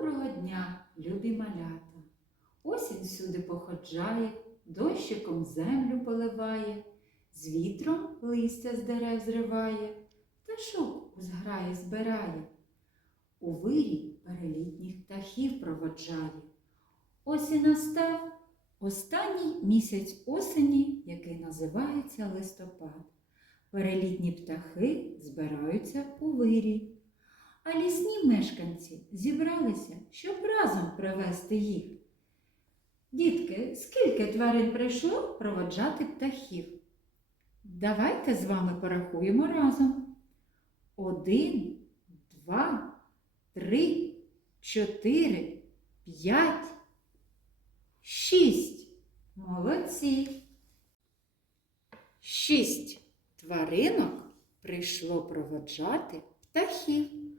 Доброго дня, любі малята! Осінь всюди походжає, дощиком землю поливає, з вітром листя з дерев зриває, пташок у зграї збирає, у вирі перелітніх птахів проводжає. Ось і настав останній місяць осені, який називається листопад. Перелітні птахи збираються у вирі. А лісні мешканці зібралися, щоб разом привезти їх. Дітки, скільки тварин прийшло проводжати птахів? Давайте з вами порахуємо разом. Один, два, три, чотири, п'ять, шість. Молодці. Шість тваринок прийшло проводжати птахів.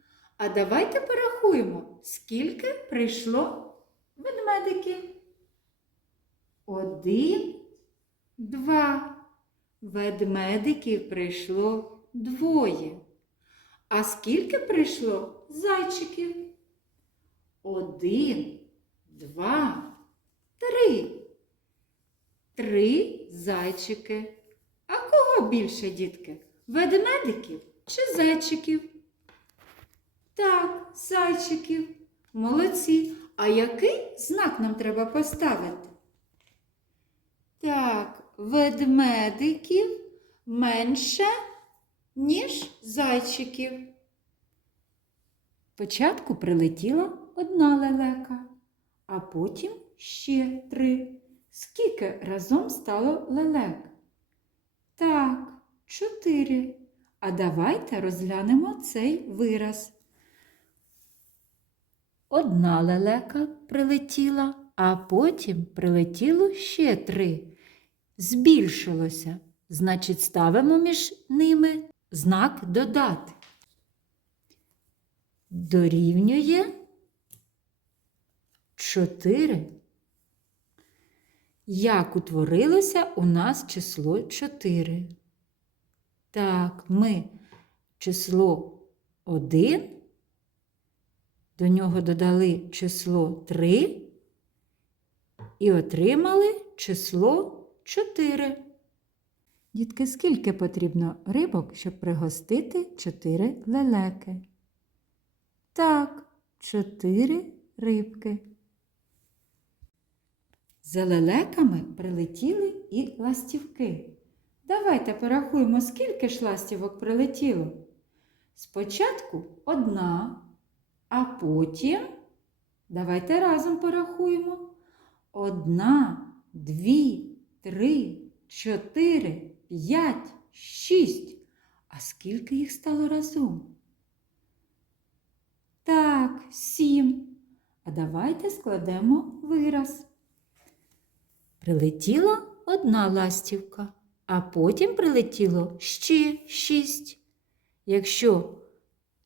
А давайте порахуємо, скільки прийшло ведмедиків. Один, два. Ведмедиків прийшло двоє. А скільки прийшло зайчиків? Один, два, три. Три зайчики. А кого більше, дітки? Ведмедиків чи зайчиків? Так, зайчиків. Молодці. А який знак нам треба поставити? Так, ведмедиків менше, ніж зайчиків. Спочатку прилетіла одна лелека, а потім ще три. Скільки разом стало лелек? Так, чотири. А давайте розглянемо цей вираз. Одна лелека прилетіла, а потім прилетіло ще три. Збільшилося. Значить, ставимо між ними знак додати. Дорівнює чотири. Як утворилося у нас число 4? Так, ми число 1, до нього додали число 3 і отримали число 4. Дітки, скільки потрібно рибок, щоб пригостити 4 лелеки? Так, 4 рибки. За лелеками прилетіли і ластівки. Давайте порахуємо, скільки ж ластівок прилетіло. Спочатку одна, а потім давайте разом порахуємо. Одна, дві, три, чотири, п'ять, шість. А скільки їх стало разом? Так, сім. А давайте складемо вираз. Прилетіла одна ластівка, а потім прилетіло ще шість. Якщо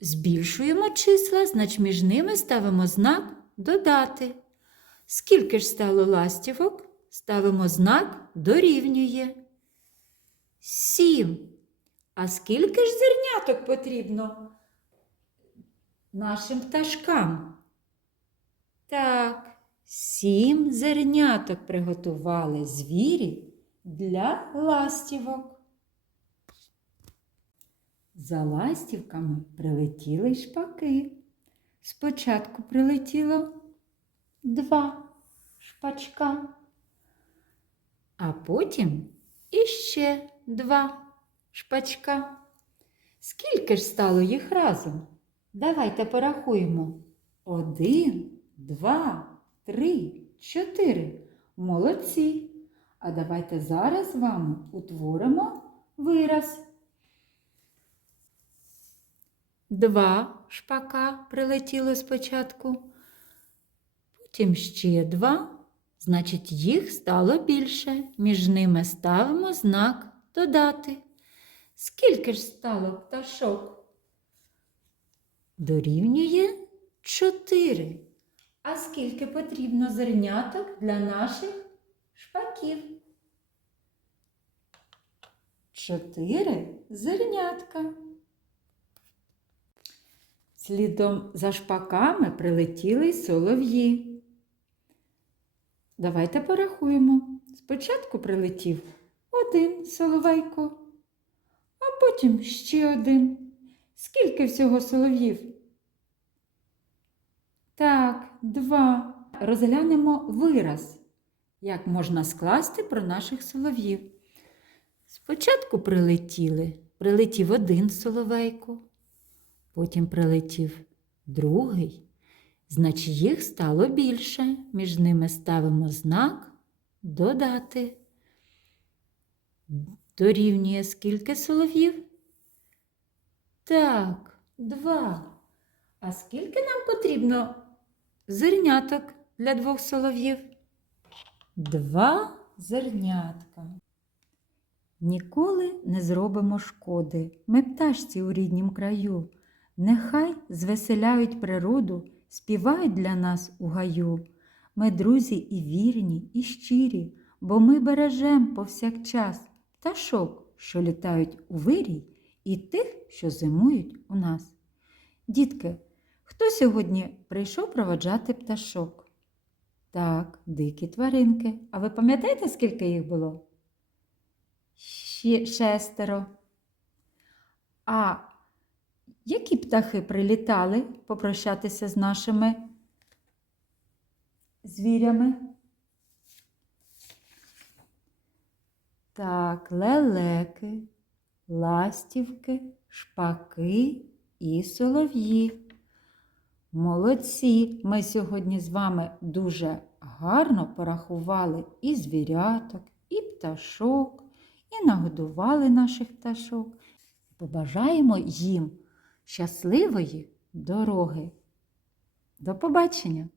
збільшуємо числа, значить між ними ставимо знак додати. Скільки ж стало ластівок? Ставимо знак дорівнює. Сім. А скільки ж зерняток потрібно нашим пташкам? Так. Сім зерняток приготували звірі для ластівок. За ластівками прилетіли шпаки. Спочатку прилетіло два шпачка, а потім іще два шпачка. Скільки ж стало їх разом? Давайте порахуємо. Один, два три, чотири. Молодці. А давайте зараз з вами утворимо вираз. Два шпака прилетіло спочатку, потім ще два, значить, їх стало більше. Між ними ставимо знак додати. Скільки ж стало пташок? Дорівнює чотири. А скільки потрібно зерняток для наших шпаків? Чотири зернятка. Слідом за шпаками прилетіли й солов'ї. Давайте порахуємо. Спочатку прилетів один соловейко, а потім ще один. Скільки всього солов'їв? Так, два. Розглянемо вираз, як можна скласти про наших солов'їв. Спочатку прилетіли, прилетів один соловейко, потім прилетів другий. Значить, їх стало більше. Між ними ставимо знак додати. Дорівнює скільки солов'їв? Так, два. А скільки нам потрібно зерняток для двох солов'їв? Два зернятка. Ніколи не зробимо шкоди. Ми пташці у ріднім краю. Нехай звеселяють природу, співають для нас у гаю. Ми друзі і вірні, і щирі, бо ми бережем повсякчас пташок, що літають у вирій, і тих, що зимують у нас. Дітки, хто сьогодні прийшов проводжати пташок? Так, дикі тваринки. А ви пам'ятаєте, скільки їх було? Ще шестеро. А які птахи прилітали попрощатися з нашими звірями? Так, лелеки, ластівки, шпаки і солов'ї. Молодці! Ми сьогодні з вами дуже гарно порахували і звіряток, і пташок, і нагодували наших пташок. Побажаємо їм щасливої дороги. До побачення!